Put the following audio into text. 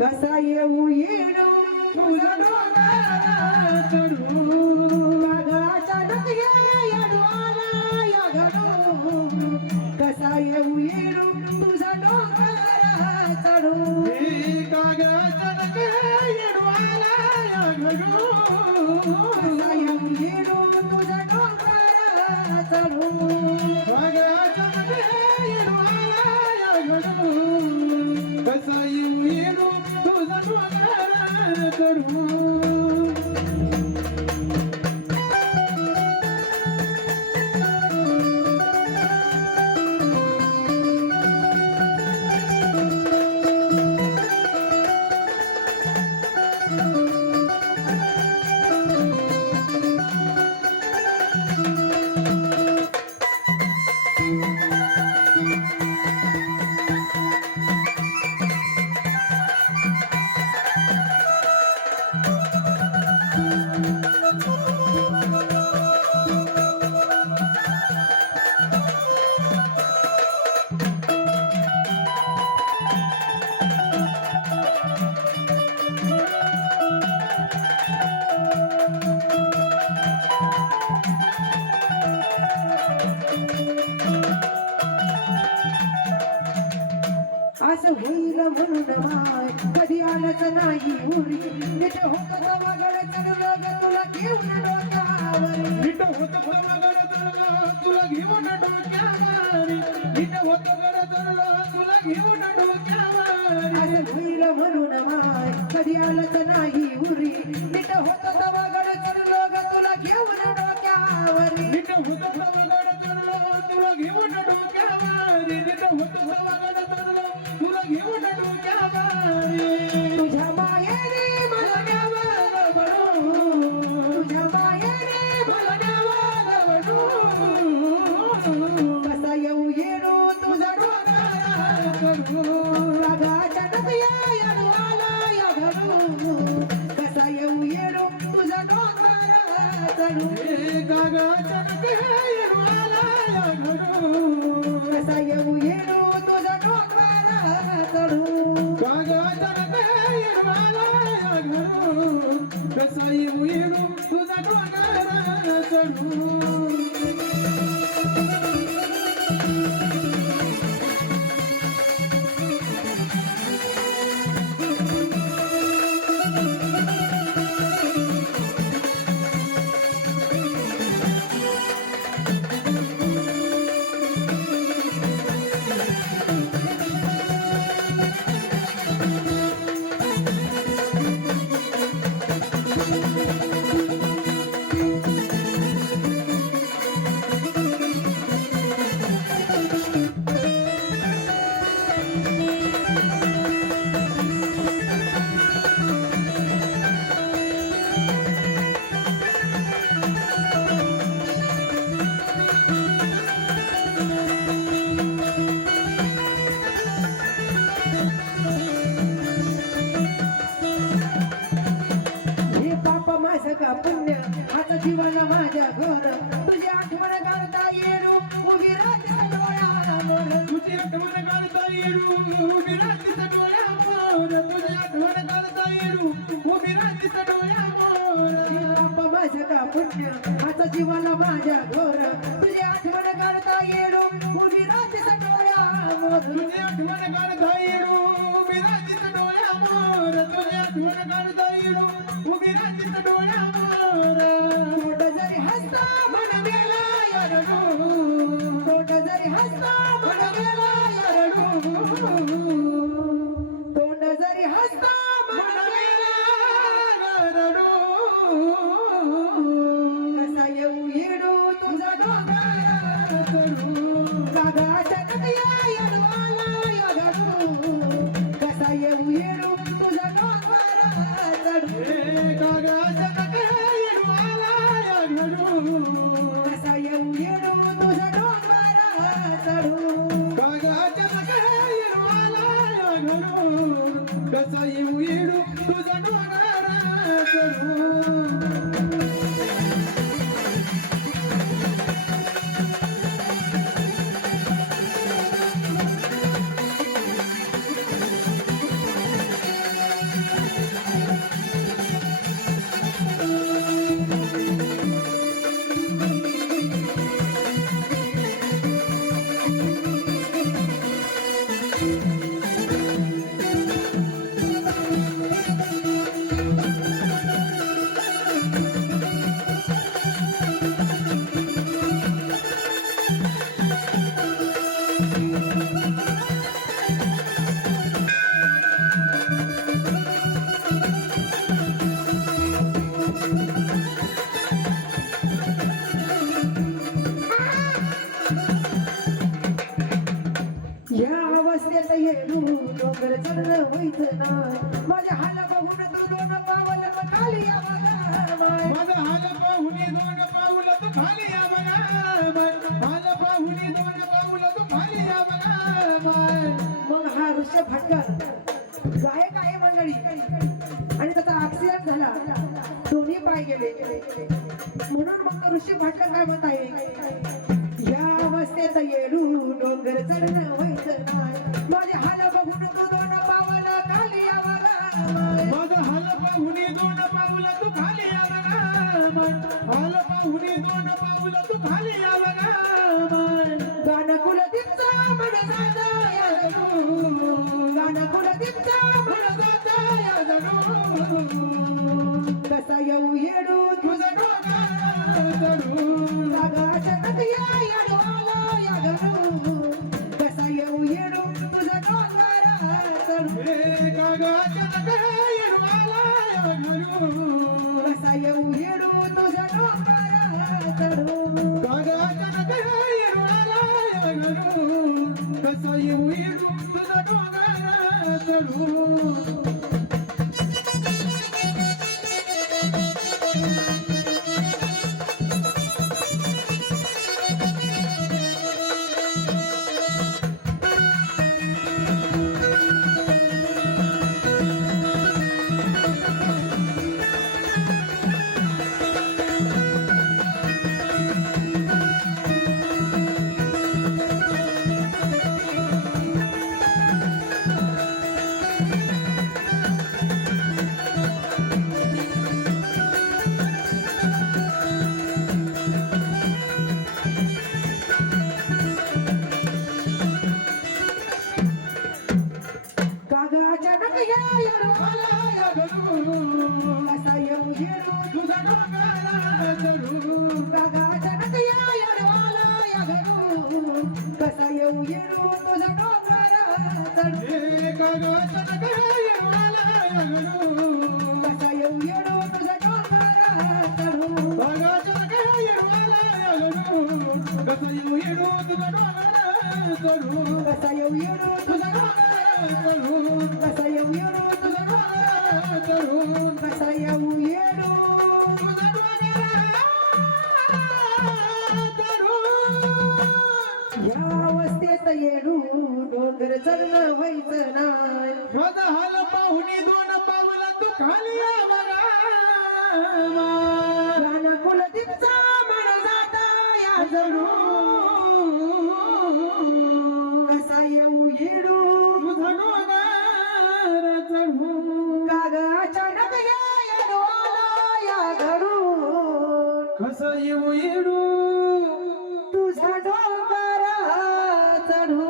कसा येऊ येणू तुझा डोळा चढू वाघाचा डोक्या येणू आला या घडू कसा येऊ येणू तुझा डोळा चढू कागदाचा डोक्या येणू आला या घडू कसा येऊ येणू तुझा डोळा चढू वाघाचा डोक्या येणू आला या घडू कसा येऊ येणू तुझा डोंगर चढू असं होईल म्हणून माय कधी आलंच नाही उरी तिथे होत वागड चढलं ग तुला घेऊन डोक्यावर नीट होत गड तुला घेऊन डोक्यावर नीट होत गड तुला घेऊन डोक्यावर असं होईल म्हणून माय कधी आलंच नाही उरी तिथे होत वागड चढलं ग तुला घेऊन डोक्यावर नीट होत गड तुला घेऊन डोक्यावर नीट होत गड तुला घेऊन डोक्यावर तुझ्या मायेने मला न्यावं म्हणू तुझ्या मायेने मला न्यावं म्हणू कसा येऊ येणू तुझा डोंगर चढू रागाच्या डोक्या येणू आला या घडू कसा येऊ येणू तुझा डोंगर चढू कागदाचा डोक्या येणू आला या घडू कसा येऊ येणू तुझा डोंगर चढू कागदाचा डोक्या येणू आला या घडू कसा येऊ येणू तुझा डोंगर चढू हे पाप माझं का पुण्य हात जीवन माझ्या घर तुझी आठवण काढता येणू उभी राहते डोळ्यावर तुझी आठवण काढता येणू उभी राहतीस डोळ्यावर तुझी आठवण काढता येणू उभी राहतीस डोळ्यावर हे पाप माझं का पुण्य हात जीवन माझ्या घर तुझी आठवण काढता येणू उभी राहते डोळ्यावर तुझी आठवण काढता येणू उभी राहतीस डोळ्यावर तुझी आठवण काढता येणू उभी राहतीस डोळ्यावर पोट जरी हसता म्हण गेला यरडू पोट जरी हसता म्हण गेला यरडू तोंड जरी हसता म्हण गेला रडू कसा येऊ येणू तुझा डोंगर येडू डोंगर चढणं व्हायचं नाही माझ्या हाल बघून तू दोन पावल खाली या बघा माझा हाल पाहुणे दोन पाऊल तू खाली या बघा हाल पाहुणे दोन पाऊल तू खाली या बघा मग हा ऋषभ भटकर गायक आहे मंडळी आणि त्याचा ऍक्सिडेंट झाला दोन्ही पाय गेले म्हणून मग तो ऋषभ भटकर काय म्हणत आहे या अवस्थेत येडू डोंगर चढणं व्हायचं नाही माझे हाल बघून तू दोन पावल खाली या बघा माझा हाल पाहुणे दोन पाऊल तू खाली या बघा हाल पाहुणे दोन पाऊल तू खाली या बघा गाणं कुलदीपचा म्हण जाता या जणू गाणं कुलदीपचा म्हण जाता या जणू कसा येऊ येडू तुझं रागाच्या नदिया या डोला या गणू कसा येऊ येडू तुझं डोंगरा चढू कसा येऊ येडू तुझं डोंगरा चढू कसा येऊ येऊ तुझा डोंगर चढू कागाच्या नदिया या डोला या गणू कसा येऊ येडू तुझा डोंगर चढू कागाच्या नदिया या डोला या गणू कसा येऊ येडू तुझं डोंगरा चढू कसा येऊ येडू तुझं डोंगरा चढू कसा येऊ येडू तुझा डोंगर चढू कसा येऊ येडू तुझं डोंगरा कसा येऊ येडू तुझं डोंगरा चढू कसा येऊ येडू या अवस्थेत येडू डोंगर चढणं व्हायचं नाही माझा हाल पाहुणे दोन पाऊल तू खाली या बघा गाणं कुलदीपचा म्हण जाता या जणू कसा येऊ येडू तुझा डोंगर चढू कागाच्या नदिया या डोला या गणू कसा येऊ येडू तुझा डोंगरा चढू